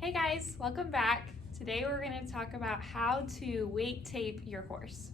Hey guys, welcome back. Today we're going to talk about how to weight tape your horse.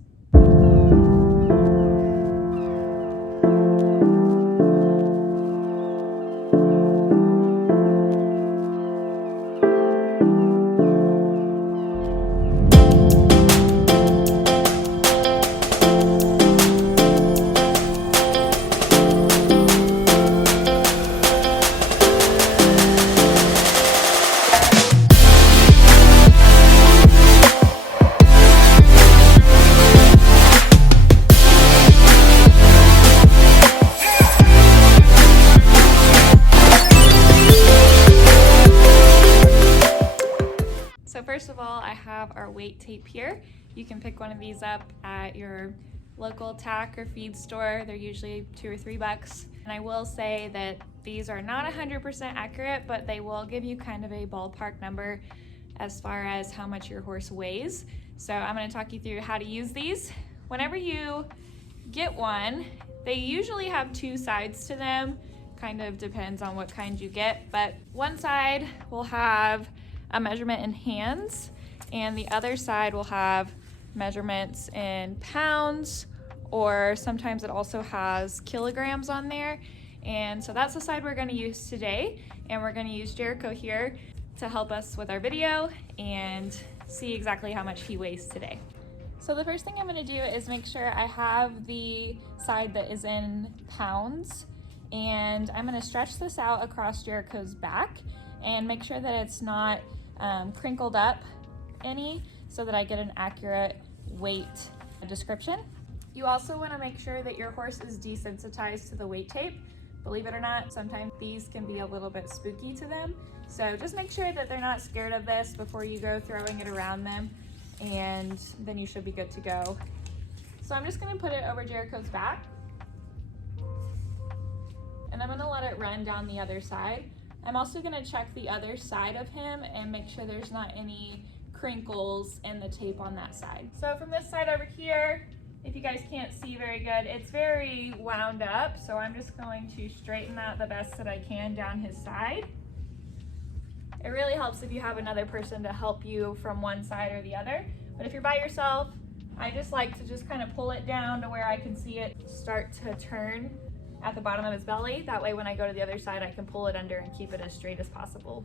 So first of all, I have our weight tape here. You can pick one of these up at your local tack or feed store. They're usually $2 or $3. And I will say that these are not 100% accurate, but they will give you kind of a ballpark number as far as how much your horse weighs. So I'm going to talk you through how to use these. Whenever you get one, they usually have two sides to them. Kind of depends on what kind you get, but one side will have a measurement in hands and the other side will have measurements in pounds, or sometimes it also has kilograms on there. And so that's the side we're going to use today, and we're going to use Jericho here to help us with our video and see exactly how much he weighs today. So the first thing I'm going to do is make sure I have the side that is in pounds, and I'm going to stretch this out across Jericho's back and make sure that it's not crinkled up any, so that I get an accurate weight description. You also want to make sure that your horse is desensitized to the weight tape. Believe it or not, sometimes these can be a little bit spooky to them. So just make sure that they're not scared of this before you go throwing it around them, and then you should be good to go. So I'm just going to put it over Jericho's back, and I'm going to let it run down the other side. I'm also going to check the other side of him and make sure there's not any crinkles in the tape on that side. So from this side over here, if you guys can't see very good, it's very wound up. So I'm just going to straighten that the best that I can down his side. It really helps if you have another person to help you from one side or the other. But if you're by yourself, I just like to just kind of pull it down to where I can see it start to turn at the bottom of his belly. That way when I go to the other side, I can pull it under and keep it as straight as possible.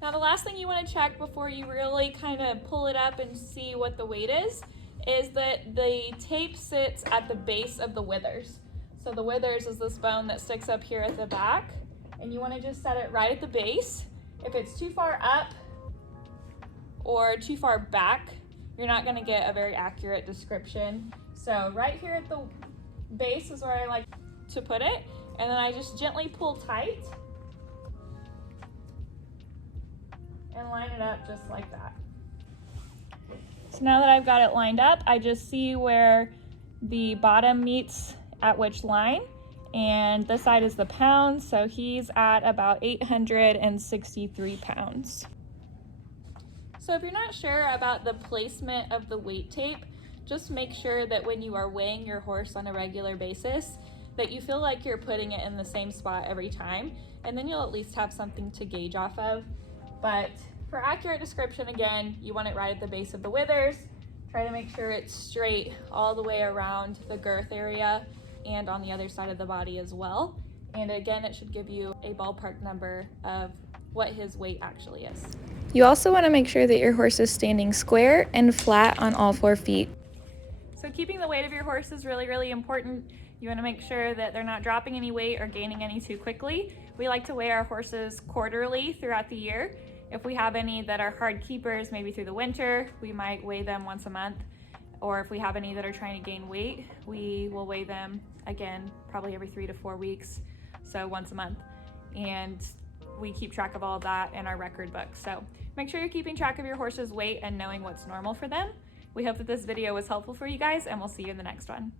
Now the last thing you want to check before you really kind of pull it up and see what the weight is that the tape sits at the base of the withers. So the withers is this bone that sticks up here at the back, and you want to just set it right at the base. If it's too far up or too far back, you're not going to get a very accurate description. So right here at the base is where I like to put it, and then I just gently pull tight and line it up just like that. So now that I've got it lined up, I just see where the bottom meets at which line, and this side is the pounds, so he's at about 863 pounds. So if you're not sure about the placement of the weight tape, just make sure that when you are weighing your horse on a regular basis, that you feel like you're putting it in the same spot every time, and then you'll at least have something to gauge off of. But for accurate description, again, you want it right at the base of the withers. Try to make sure it's straight all the way around the girth area and on the other side of the body as well. And again, it should give you a ballpark number of what his weight actually is. You also want to make sure that your horse is standing square and flat on all 4 feet. So keeping the weight of your horse is really, really important. You want to make sure that they're not dropping any weight or gaining any too quickly. We like to weigh our horses quarterly throughout the year. If we have any that are hard keepers, maybe through the winter, we might weigh them once a month. Or if we have any that are trying to gain weight, we will weigh them again, probably every 3 to 4 weeks, so once a month. And we keep track of all of that in our record book. So make sure you're keeping track of your horse's weight and knowing what's normal for them. We hope that this video was helpful for you guys, and we'll see you in the next one.